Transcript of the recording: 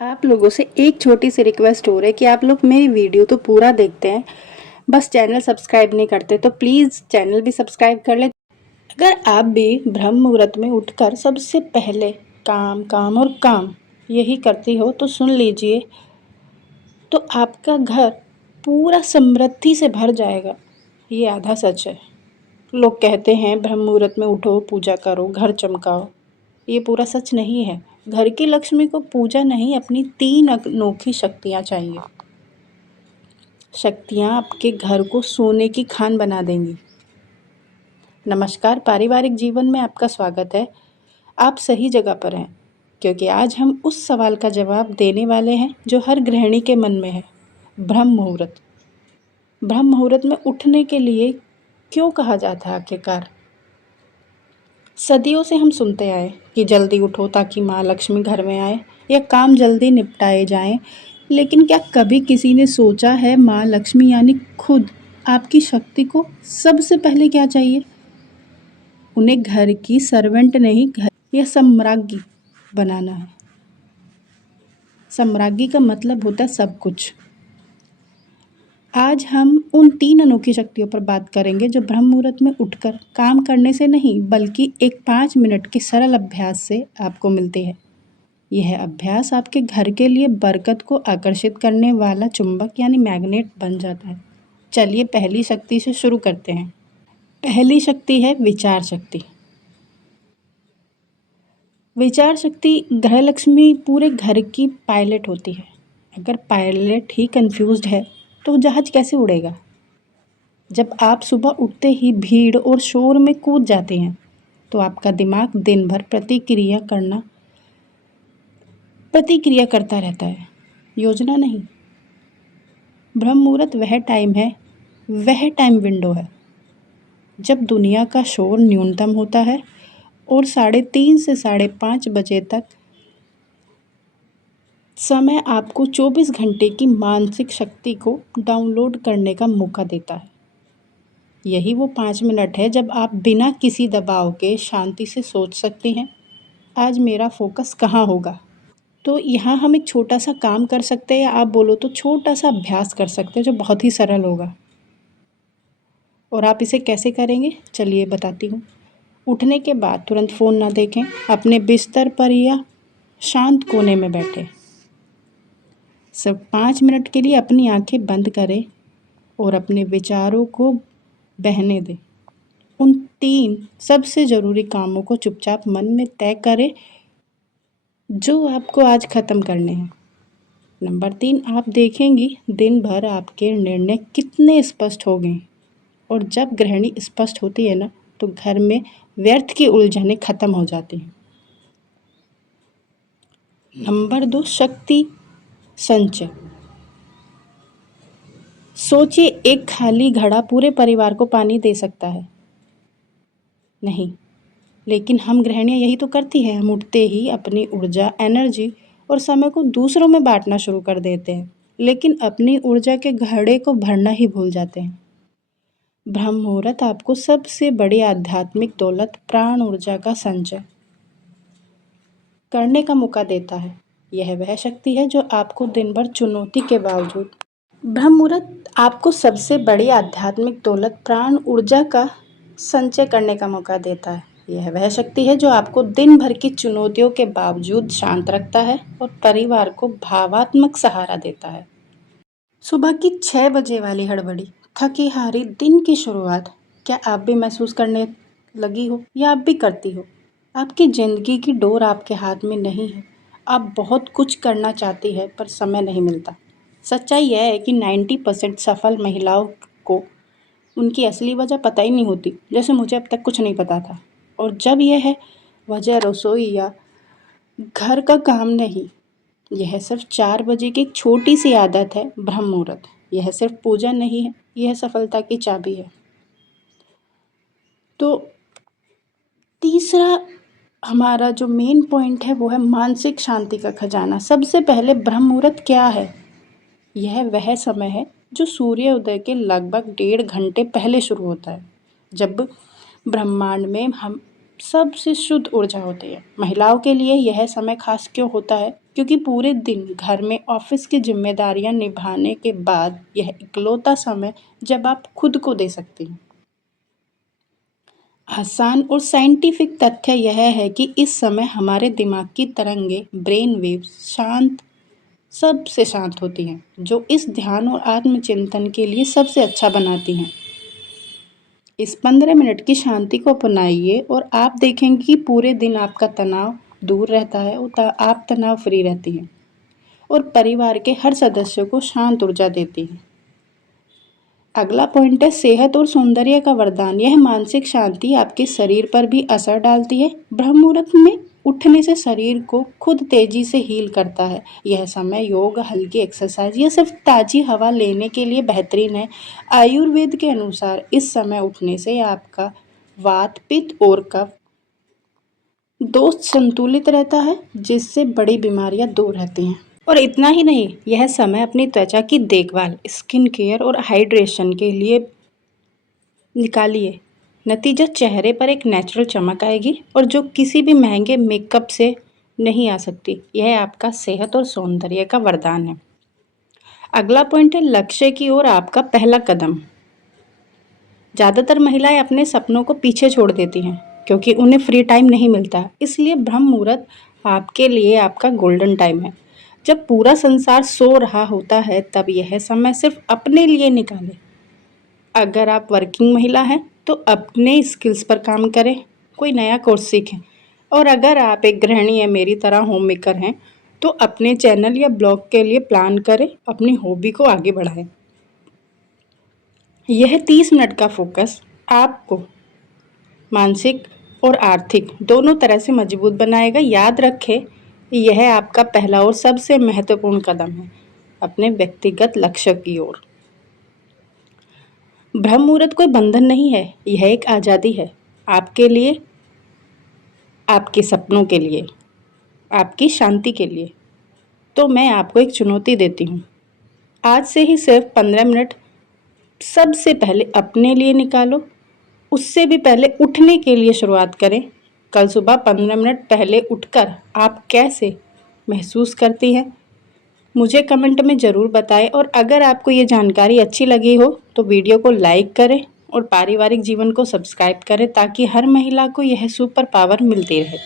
आप लोगों से एक छोटी सी रिक्वेस्ट हो रही है कि आप लोग मेरी वीडियो तो पूरा देखते हैं, बस चैनल सब्सक्राइब नहीं करते, तो प्लीज़ चैनल भी सब्सक्राइब कर ले। अगर आप भी ब्रह्म मुहूर्त में उठकर सबसे पहले काम काम और काम यही करती हो तो सुन लीजिए, तो आपका घर पूरा समृद्धि से भर जाएगा। ये आधा सच है। लोग कहते हैं ब्रह्म मुहूर्त में उठो, पूजा करो, घर चमकाओ। ये पूरा सच नहीं है। घर की लक्ष्मी को पूजा नहीं, अपनी 3 अनोखी शक्तियाँ चाहिए। शक्तियाँ आपके घर को सोने की खान बना देंगी। नमस्कार, पारिवारिक जीवन में आपका स्वागत है। आप सही जगह पर हैं, क्योंकि आज हम उस सवाल का जवाब देने वाले हैं जो हर गृहिणी के मन में है। ब्रह्म मुहूर्त। ब्रह्म मुहूर्त में उठने के लिए क्यों कहा जाता है आखिरकार? सदियों से हम सुनते आए कि जल्दी उठो ताकि माँ लक्ष्मी घर में आए या काम जल्दी निपटाए जाएं। लेकिन क्या कभी किसी ने सोचा है माँ लक्ष्मी यानी खुद आपकी शक्ति को सबसे पहले क्या चाहिए? उन्हें घर की सर्वेंट नहीं, घर या सम्राज्ञी बनाना है। सम्राज्ञी का मतलब होता है सब कुछ। आज हम उन 3 अनोखी शक्तियों पर बात करेंगे जो ब्रह्म मुहूर्त में उठकर काम करने से नहीं, बल्कि एक 5 मिनट के सरल अभ्यास से आपको मिलती है। यह अभ्यास आपके घर के लिए बरकत को आकर्षित करने वाला चुंबक यानी मैग्नेट बन जाता है। चलिए पहली शक्ति से शुरू करते हैं। पहली शक्ति है विचार शक्ति। विचार शक्ति गृह लक्ष्मी पूरे घर की पायलट होती है। अगर पायलट ही कंफ्यूज्ड है तो जहाज कैसे उड़ेगा? जब आप सुबह उठते ही भीड़ और शोर में कूद जाते हैं तो आपका दिमाग दिन भर प्रतिक्रिया करता रहता है, योजना नहीं। ब्रह्म मुहूर्त वह टाइम विंडो है जब दुनिया का शोर न्यूनतम होता है और 3:30 से 5:30 बजे तक समय आपको 24 घंटे की मानसिक शक्ति को डाउनलोड करने का मौका देता है। यही वो 5 मिनट है जब आप बिना किसी दबाव के शांति से सोच सकते हैं, आज मेरा फोकस कहाँ होगा। तो यहाँ हम एक छोटा सा काम कर सकते हैं, या आप बोलो तो छोटा सा अभ्यास कर सकते हैं जो बहुत ही सरल होगा। और आप इसे कैसे करेंगे, चलिए बताती हूँ। उठने के बाद तुरंत फ़ोन ना देखें, अपने बिस्तर पर या शांत कोने में बैठे सिर्फ 5 मिनट के लिए अपनी आंखें बंद करें और अपने विचारों को बहने दें। उन 3 सबसे ज़रूरी कामों को चुपचाप मन में तय करें जो आपको आज ख़त्म करने हैं। नंबर 3, आप देखेंगी दिन भर आपके निर्णय कितने स्पष्ट हो गए। और जब गृहिणी स्पष्ट होती है ना, तो घर में व्यर्थ की उलझनें खत्म हो जाती हैं। नंबर 2, शक्ति संचय। सोचिए, एक खाली घड़ा पूरे परिवार को पानी दे सकता है? नहीं, लेकिन हम गृहिणियाँ यही तो करती हैं। हम उठते ही अपनी ऊर्जा, एनर्जी और समय को दूसरों में बांटना शुरू कर देते हैं, लेकिन अपनी ऊर्जा के घड़े को भरना ही भूल जाते हैं। ब्रह्म मुहूर्त आपको सबसे बड़ी आध्यात्मिक दौलत, प्राण ऊर्जा का संचय करने का मौका देता है। यह वह शक्ति है जो आपको दिन भर चुनौती के बावजूद ब्रह्म मुहूर्त आपको सबसे बड़ी आध्यात्मिक दौलत, प्राण ऊर्जा का संचय करने का मौका देता है। यह वह शक्ति है जो आपको दिन भर की चुनौतियों के बावजूद शांत रखता है और परिवार को भावात्मक सहारा देता है। सुबह की 6 बजे वाली हड़बड़ी, थकी हारी दिन की शुरुआत, क्या आप भी महसूस करने लगी हो या आप भी करती हो? आपकी ज़िंदगी की डोर आपके हाथ में नहीं है। आप बहुत कुछ करना चाहती है पर समय नहीं मिलता। सच्चाई यह है कि 90% सफल महिलाओं को उनकी असली वजह पता ही नहीं होती, जैसे मुझे अब तक कुछ नहीं पता था। और जब यह है वजह रसोई या घर का काम नहीं, यह सिर्फ 4 बजे की एक छोटी सी आदत है, ब्रह्म मुहूर्त। यह सिर्फ पूजा नहीं है, यह सफलता की चाबी है। तो तीसरा हमारा जो मेन पॉइंट है वो है मानसिक शांति का खजाना। सबसे पहले ब्रह्म मुहूर्त क्या है? यह वह समय है जो सूर्योदय के लगभग 1.5 घंटे पहले शुरू होता है, जब ब्रह्मांड में हम सबसे शुद्ध ऊर्जा होती है। महिलाओं के लिए यह समय खास क्यों होता है? क्योंकि पूरे दिन घर में ऑफिस की जिम्मेदारियां निभाने के बाद यह इकलौता समय जब आप खुद को दे सकती हैं। आसान और साइंटिफिक तथ्य यह है कि इस समय हमारे दिमाग की तरंगे ब्रेन वेव्स सबसे शांत होती हैं, जो इस ध्यान और आत्मचिंतन के लिए सबसे अच्छा बनाती हैं। इस 15 मिनट की शांति को अपनाइए और आप देखेंगे कि पूरे दिन आपका तनाव दूर रहता है और आप तनाव फ्री रहती हैं और परिवार के हर सदस्य को शांत ऊर्जा देती हैं। अगला पॉइंट है सेहत और सौंदर्य का वरदान। यह मानसिक शांति आपके शरीर पर भी असर डालती है। ब्रह्म मुहूर्त में उठने से शरीर को खुद तेजी से हील करता है। यह समय योग, हल्की एक्सरसाइज या सिर्फ ताज़ी हवा लेने के लिए बेहतरीन है। आयुर्वेद के अनुसार इस समय उठने से आपका वात, पित्त और कफ दोस्त संतुलित रहता है, जिससे बड़ी बीमारियां दूर रहती हैं। और इतना ही नहीं, यह समय अपनी त्वचा की देखभाल, स्किन केयर और हाइड्रेशन के लिए निकालिए। नतीजा चेहरे पर एक नेचुरल चमक आएगी और जो किसी भी महंगे मेकअप से नहीं आ सकती। यह आपका सेहत और सौंदर्य का वरदान है। अगला पॉइंट है लक्ष्य की ओर आपका पहला कदम। ज़्यादातर महिलाएं अपने सपनों को पीछे छोड़ देती हैं क्योंकि उन्हें फ्री टाइम नहीं मिलता। इसलिए ब्रह्म मुहूर्त आपके लिए आपका गोल्डन टाइम है। जब पूरा संसार सो रहा होता है तब यह समय सिर्फ अपने लिए निकालें। अगर आप वर्किंग महिला हैं तो अपने स्किल्स पर काम करें, कोई नया कोर्स सीखें। और अगर आप एक गृहिणी या मेरी तरह होम मेकर हैं तो अपने चैनल या ब्लॉग के लिए प्लान करें, अपनी हॉबी को आगे बढ़ाएं। यह 30 मिनट का फोकस आपको मानसिक और आर्थिक दोनों तरह से मजबूत बनाएगा। याद रखें, यह आपका पहला और सबसे महत्वपूर्ण कदम है अपने व्यक्तिगत लक्ष्य की ओर। ब्रह्म मुहूर्त कोई बंधन नहीं है, यह एक आज़ादी है आपके लिए, आपके सपनों के लिए, आपकी शांति के लिए। तो मैं आपको एक चुनौती देती हूँ। आज से ही सिर्फ 15 मिनट सबसे पहले अपने लिए निकालो। उससे भी पहले उठने के लिए शुरुआत करें। कल सुबह 15 मिनट पहले उठकर आप कैसे महसूस करती हैं, मुझे कमेंट में ज़रूर बताएं। और अगर आपको ये जानकारी अच्छी लगी हो तो वीडियो को लाइक करें और पारिवारिक जीवन को सब्सक्राइब करें ताकि हर महिला को यह सुपर पावर मिलती रहे।